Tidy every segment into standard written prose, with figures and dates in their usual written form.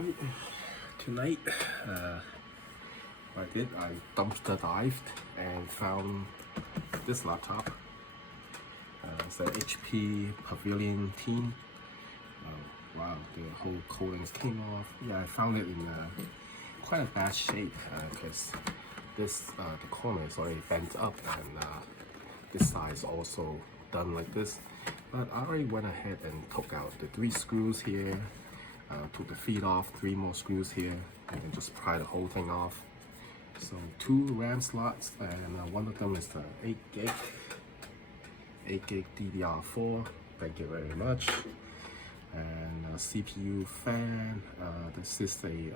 Right. Tonight, I dumpster dived and found this laptop. It's an HP Pavilion team. Wow, the whole coatings came off. Yeah, I found it in quite a bad shape because the corner is already bent up, and this side is also done like this. But I already went ahead and took out the 3 screws here, took the feet off, 3 more screws here, and then just pry the whole thing off. So 2 RAM slots, and one of them is the 8 gig DDR4. Thank you very much. And a CPU fan. This is I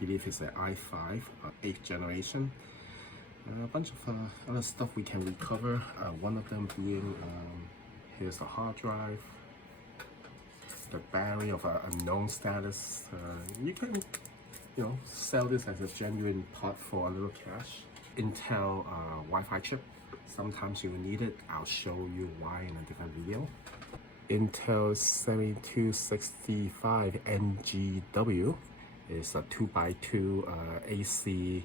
believe it's an i5 8th generation. A bunch of other stuff we can recover. One of them being here's the hard drive, the battery of unknown status. You can, sell this as a genuine part for a little cash. Intel Wi-Fi chip. Sometimes you will need it. I'll show you why in a different video. Intel 7265 NGW is a 2x2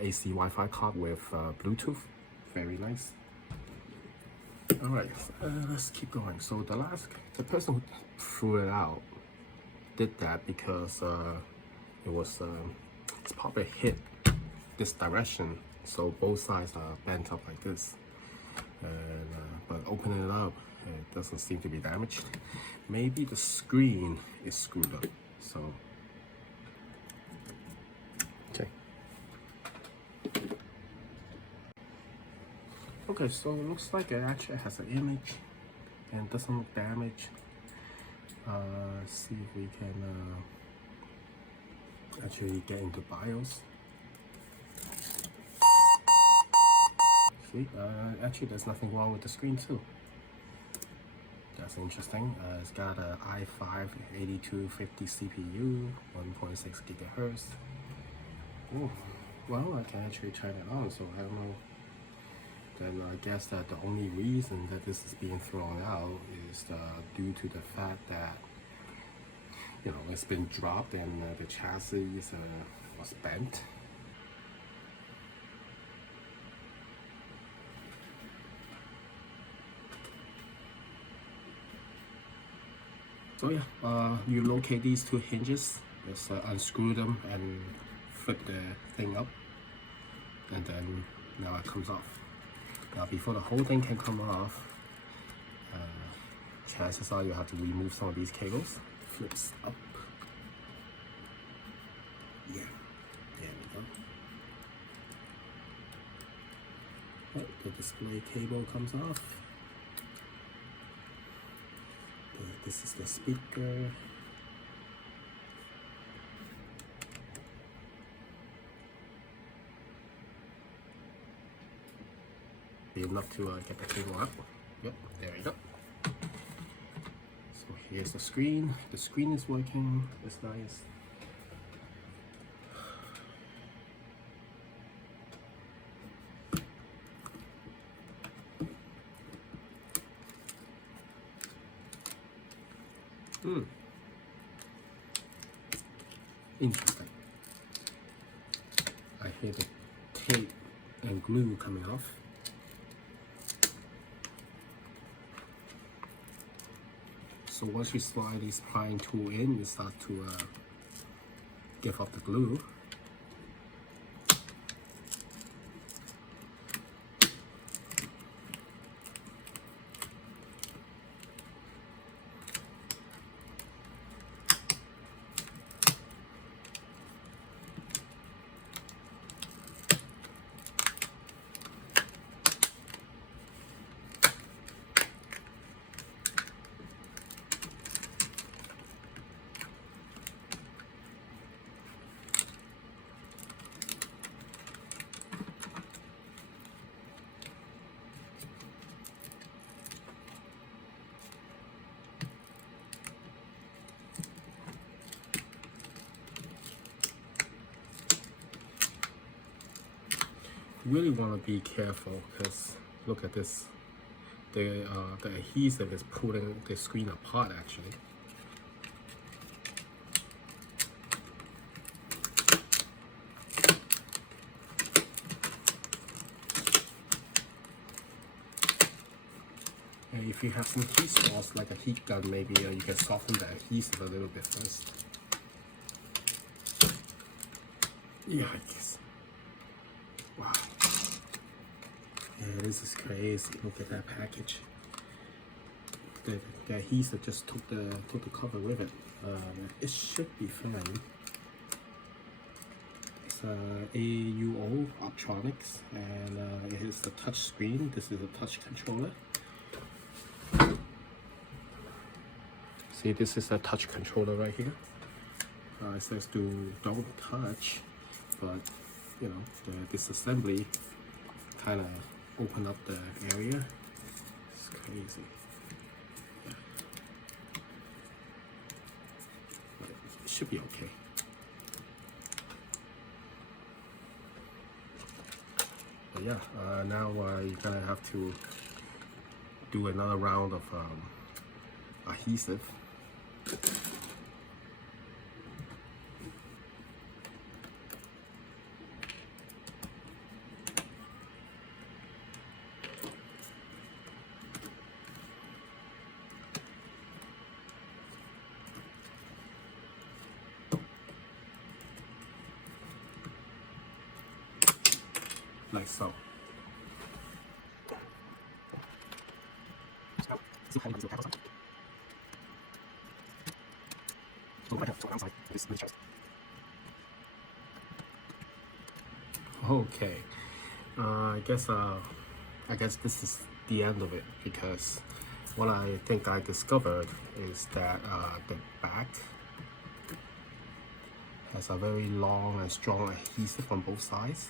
AC Wi-Fi card with Bluetooth. Very nice. All right, let's keep going. So the person who threw it out did that because it's probably hit this direction, so both sides are bent up like this. And but opening it up, it doesn't seem to be damaged. Maybe the screen is screwed up. So okay, so it looks like it actually has an image and doesn't look damaged. See if we can actually get into BIOS. See, actually there's nothing wrong with the screen too. That's interesting. It's got a i5 8250 CPU, 1.6 gigahertz. Oh, well, I can actually turn it on, so I don't know. Then I guess that the only reason that this is being thrown out is due to the fact that it's been dropped and the chassis was bent. So yeah, you locate these 2 hinges, just unscrew them and flip the thing up, and then now it comes off. Now before the whole thing can come off, chances are you have to remove some of these cables. Flips up. Yeah, there we go. Oh, the display cable comes off. This is the speaker. Be enough to get the cable up. Yep, there we go. So here's the screen. The screen is working. It's nice. Interesting. I hear the tape and glue coming off. So once you slide this prying tool in, you start to give off the glue. Really want to be careful because look at this. The adhesive is pulling the screen apart actually. if you have some heat source like a heat gun, maybe you can soften the adhesive a little bit first. Yikes. Wow. Yeah, this is crazy. Look at that package. The adhesive just took the cover with it. It should be fine. It's AUO Optronics, and it is the touch screen. This is a touch controller. See, this is a touch controller right here. It says don't touch, but you know, this assembly kind of open up the area. It's crazy. Yeah. But it should be okay. But yeah, now you're gonna have to do another round of adhesive. Like so. Okay, I guess this is the end of it, because what I think I discovered is that the back has a very long and strong adhesive on both sides.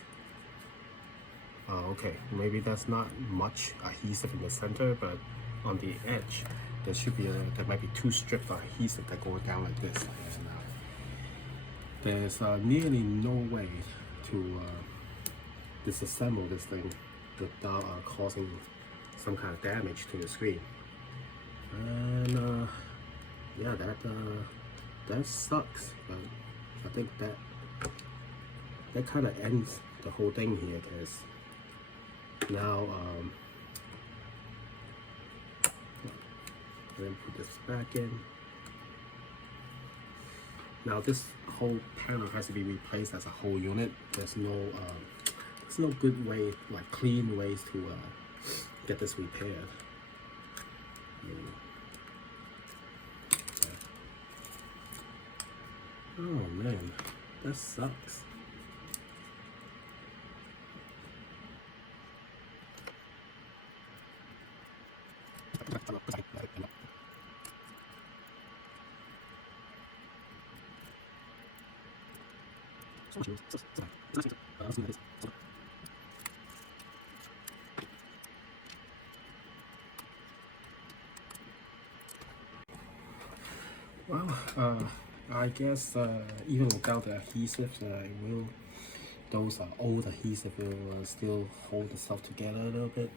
Okay, maybe there's not much adhesive in the center, but on the edge there might be 2 strips of adhesive that go down like this, and there's nearly no way to disassemble this thing without causing some kind of damage to the screen. And yeah, that sucks, but I think that kind of ends the whole thing here, because now then put this back in. Now this whole panel has to be replaced as a whole unit. There's no good way, like clean ways to get this repaired. Okay. Oh man, that sucks. Well, I guess even without the adhesive, those old adhesive will still hold itself together a little bit.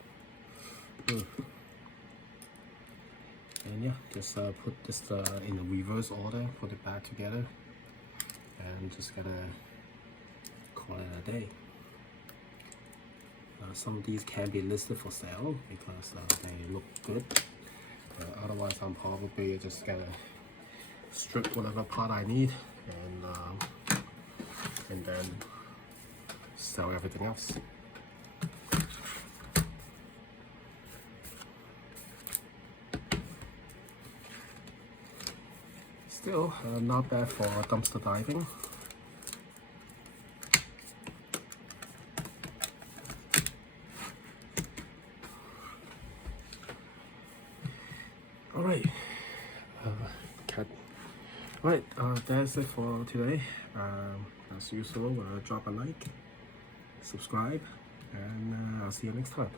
And yeah, just put this in the reverse order, put it back together, and just gonna call it a day. Some of these can be listed for sale because they look good. Otherwise, I'm probably just gonna strip whatever part I need and then sell everything else. Still, not bad for dumpster diving. Alright, that's it for today. As usual, drop a like, subscribe, and I'll see you next time.